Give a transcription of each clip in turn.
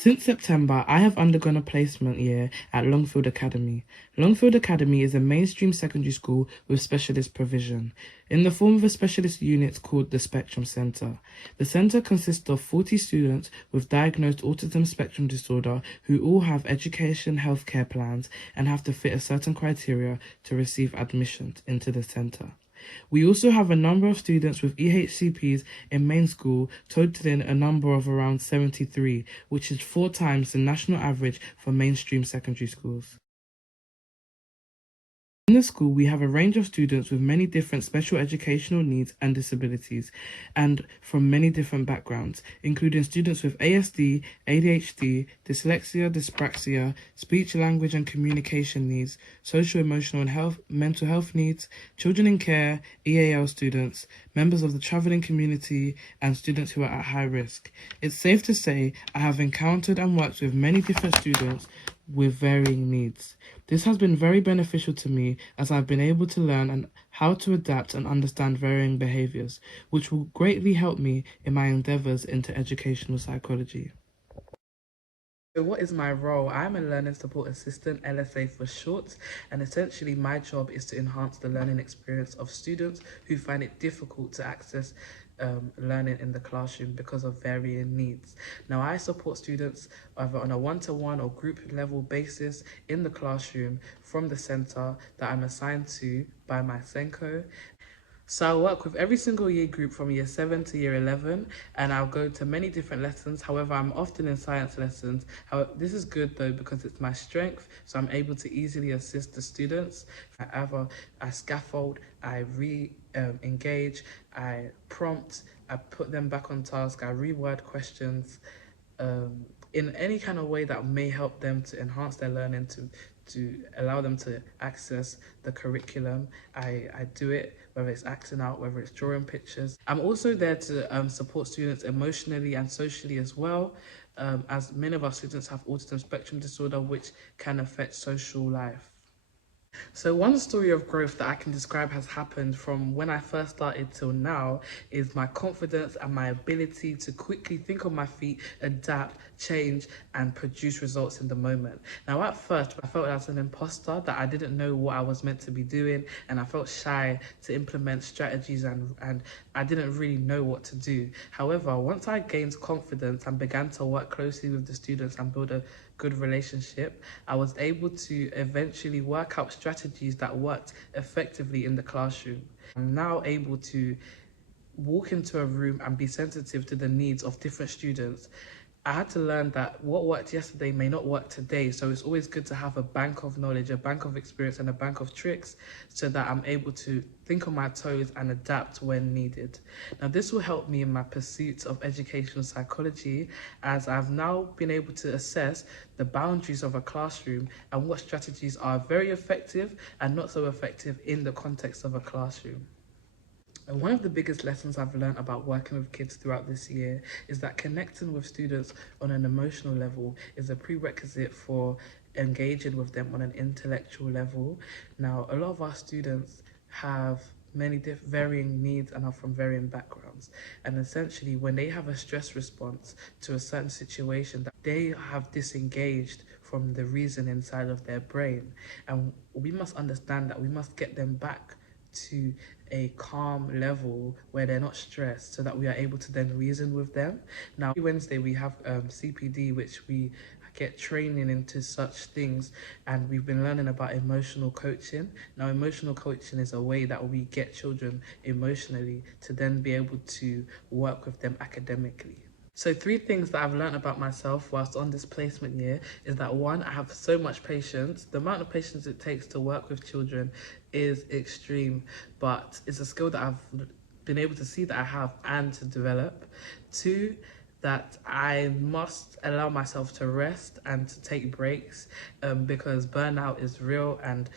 Since September, I have undergone a placement year at Longfield Academy. Longfield Academy is a mainstream secondary school with specialist provision, in the form of a specialist unit called the Spectrum Centre. The centre consists of 40 students with diagnosed autism spectrum disorder who all have education healthcare plans and have to fit a certain criteria to receive admission into the centre. We also have a number of students with EHCPs in main school, totaling a number of around 73, which is 4 times the national average for mainstream secondary schools. In the school, we have a range of students with many different special educational needs and disabilities, and from many different backgrounds, including students with ASD, ADHD, dyslexia, dyspraxia, speech, language and communication needs, social, emotional and mental health needs, children in care, EAL students, members of the travelling community, and students who are at high risk. It's safe to say I have encountered and worked with many different students with varying needs. This has been very beneficial to me as I've been able to learn how to adapt and understand varying behaviours, which will greatly help me in my endeavours into educational psychology. So what is my role? I'm a Learning Support Assistant, LSA for short, and essentially my job is to enhance the learning experience of students who find it difficult to access learning in the classroom because of varying needs. Now, I support students either on a one-to-one or group level basis in the classroom from the centre that I'm assigned to by my SENCO. So I'll work with every single year group from year 7 to year 11, and I'll go to many different lessons. However, I'm often in science lessons. This is good though because it's my strength, so I'm able to easily assist the students. I scaffold, I engage, I prompt, I put them back on task, I reword questions, in any kind of way that may help them to enhance their learning, to allow them to access the curriculum. I do it, whether it's acting out, whether it's drawing pictures. I'm also there to support students emotionally and socially as well, as many of our students have autism spectrum disorder, which can affect social life. So one story of growth that I can describe has happened from when I first started till now is my confidence and my ability to quickly think on my feet, adapt, change, and produce results in the moment. Now, at first, I felt as an imposter, that I didn't know what I was meant to be doing, and I felt shy to implement strategies, and I didn't really know what to do. However, once I gained confidence and began to work closely with the students and build a good relationship, I was able to eventually work out strategies that worked effectively in the classroom. I'm now able to walk into a room and be sensitive to the needs of different students. I had to learn that what worked yesterday may not work today, so it's always good to have a bank of knowledge, a bank of experience, and a bank of tricks so that I'm able to think on my toes and adapt when needed. Now, this will help me in my pursuit of educational psychology, as I've now been able to assess the boundaries of a classroom and what strategies are very effective and not so effective in the context of a classroom. And one of the biggest lessons I've learned about working with kids throughout this year is that connecting with students on an emotional level is a prerequisite for engaging with them on an intellectual level. Now, a lot of our students have many varying needs and are from varying backgrounds, and essentially when they have a stress response to a certain situation, that they have disengaged from the reason inside of their brain, and we must understand that we must get them back to a calm level where they're not stressed, so that we are able to then reason with them. Now, every Wednesday we have CPD, which we get training into such things, and we've been learning about emotional coaching. Now, emotional coaching is a way that we get children emotionally to then be able to work with them academically. So 3 things that I've learned about myself whilst on this placement year is that 1, I have so much patience. The amount of patience it takes to work with children is extreme, but it's a skill that I've been able to see that I have and to develop. 2, that I must allow myself to rest and to take breaks, because burnout is real, and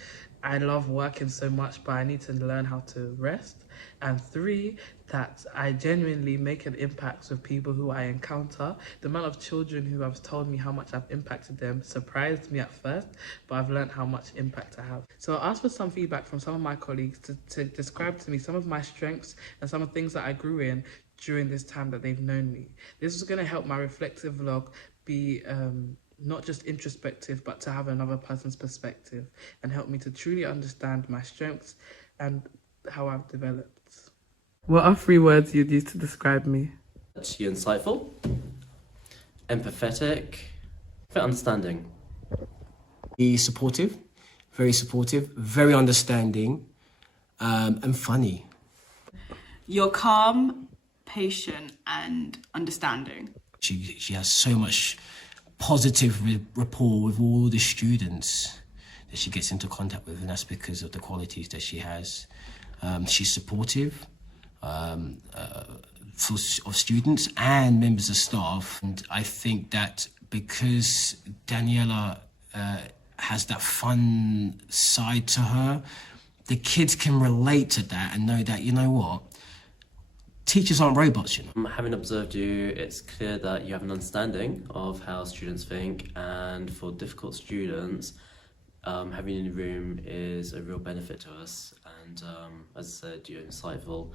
I love working so much, but I need to learn how to rest. And 3, that I genuinely make an impact with people who I encounter. The amount of children who have told me how much I've impacted them surprised me at first, but I've learned how much impact I have. So I asked for some feedback from some of my colleagues to describe to me some of my strengths and some of the things that I grew in during this time that they've known me. This is going to help my reflective vlog be not just introspective, but to have another person's perspective and help me to truly understand my strengths and how I've developed. What are 3 words you'd use to describe me? You're insightful, empathetic, understanding. Supportive, very understanding, and funny. You're calm, patient, and understanding. She has so much positive rapport with all the students that she gets into contact with, and that's because of the qualities that she has. She's supportive of students and members of staff, and I think that because Daniella has that fun side to her, the kids can relate to that and know that, you know what, teachers aren't robots, you know. Having observed you, it's clear that you have an understanding of how students think, and for difficult students, having you in the room is a real benefit to us. And as I said, you're insightful,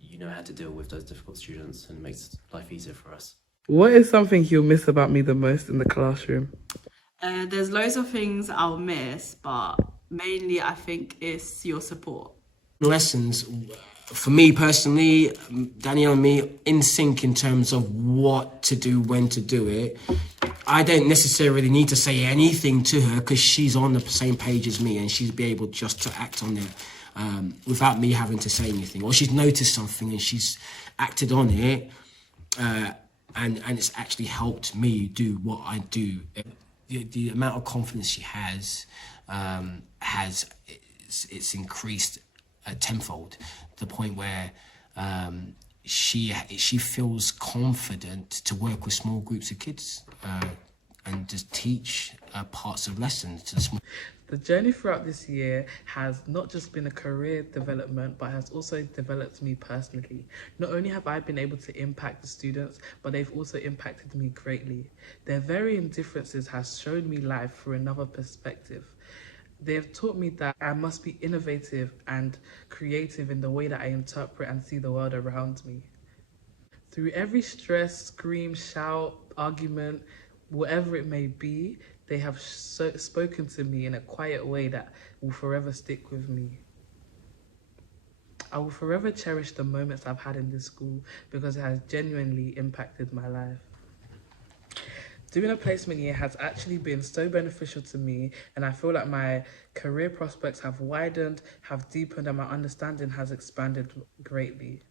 you know how to deal with those difficult students, and it makes life easier for us. What is something you'll miss about me the most in the classroom? There's loads of things I'll miss, but mainly I think it's your support. Lessons, for me personally, Danielle and me, in sync in terms of what to do, when to do it. I don't necessarily need to say anything to her because she's on the same page as me, and she'd be able just to act on it without me having to say anything. Or she's noticed something and she's acted on it, and it's actually helped me do what I do. The amount of confidence she has, it's increased tenfold, to the point where she feels confident to work with small groups of kids and to teach parts of lessons to the small. The journey throughout this year has not just been a career development, but has also developed me personally. Not only have I been able to impact the students, but they've also impacted me greatly. Their varying differences has shown me life through another perspective. They have taught me that I must be innovative and creative in the way that I interpret and see the world around me. Through every stress, scream, shout, argument, whatever it may be, they have spoken to me in a quiet way that will forever stick with me. I will forever cherish the moments I've had in this school because it has genuinely impacted my life. Doing a placement year has actually been so beneficial to me, and I feel like my career prospects have widened, have deepened, and my understanding has expanded greatly.